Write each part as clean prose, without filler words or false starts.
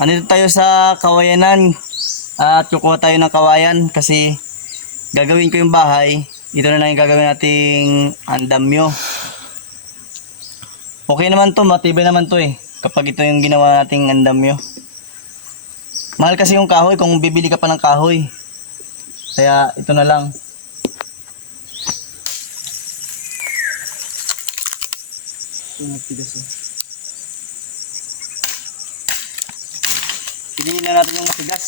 Andito tayo sa kawayanan at kukuha tayo ng kawayan kasi gagawin ko yung bahay. Ito na lang yung gagawin nating andamyo. Okay naman to, matibay naman to eh. Kapag ito yung ginawa nating andamyo. Mahal kasi yung kahoy kung bibili ka pa ng kahoy. Kaya ito na lang. Piliin na natin yung matigas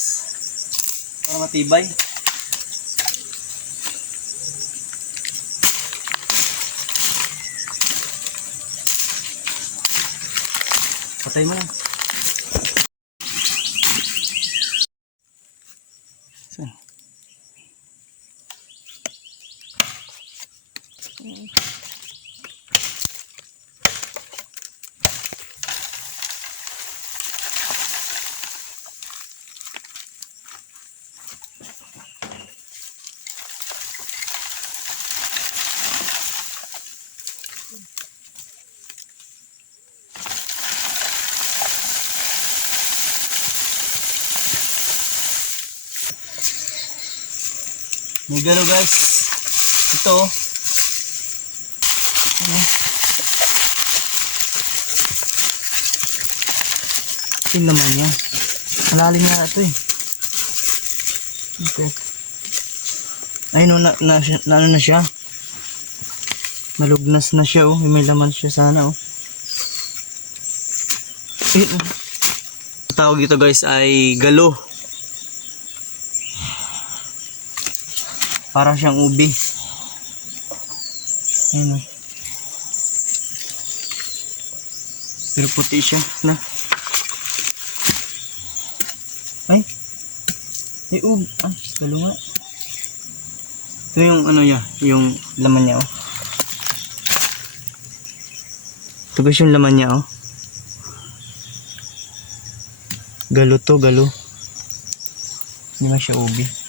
para matibay. Patay mo na. Saan? May galo guys. Ito. Ito yung laman niya. Malalim nga ito eh. Okay. Ay no, ano na siya. Nalugnas na siya oh. May laman siya sana oh. Tawag ito guys ay galo. Parang siyang ubi. Ayun. Pero puti siya na. Ay. May ubi. Ah, galo nga. Ito yung ano niya, yung laman niya oh. Ito ba yung laman niya oh. Galo to, galo. Hindi nga siya ubi.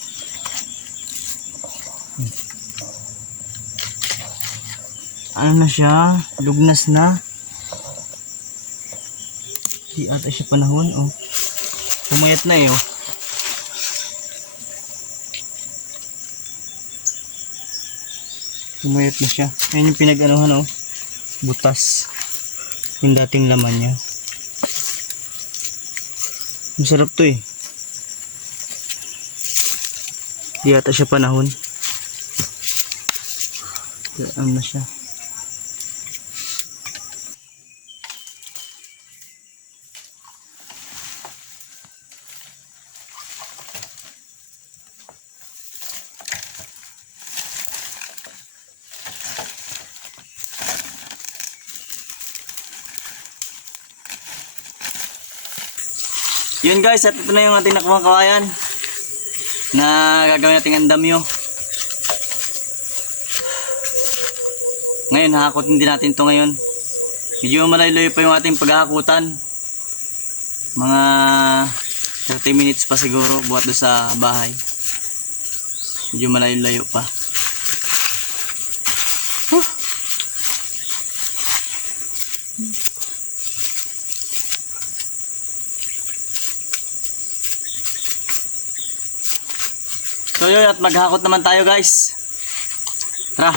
Ano na siya? Lugnas na. Di ata siya panahon oh. Pumayat na eh oh. Pumayat na siya. Ayan yung pinag-anuhan oh. Butas. Yung dating laman niya. Masarap to eh. Di ata siya panahon. Ano na siya. Yun guys, at ito na yung ating nakuhang kawayan na gagawin nating andamyo. Ngayon, hahakutin din natin ito ngayon. Medyo malayo pa yung ating paghahakutan. Mga 30 minutes pa siguro buhat doon sa bahay. Medyo malayo pa. So yun, at maghakot naman tayo guys. Tara.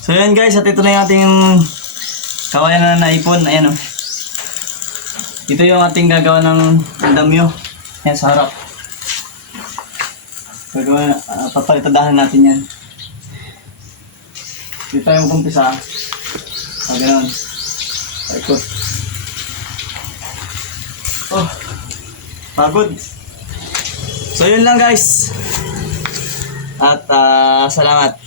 So yun guys, at ito na yung ating kawayan na naipon. Ayan o. Ito yung ating gagawa ng andamyo. Yan sa harap. Gagawa, papalitadahan natin yan. Dito tayo kumpisa. Ganoon. Paikot. Oh. Pagod. So yun lang guys. At salamat.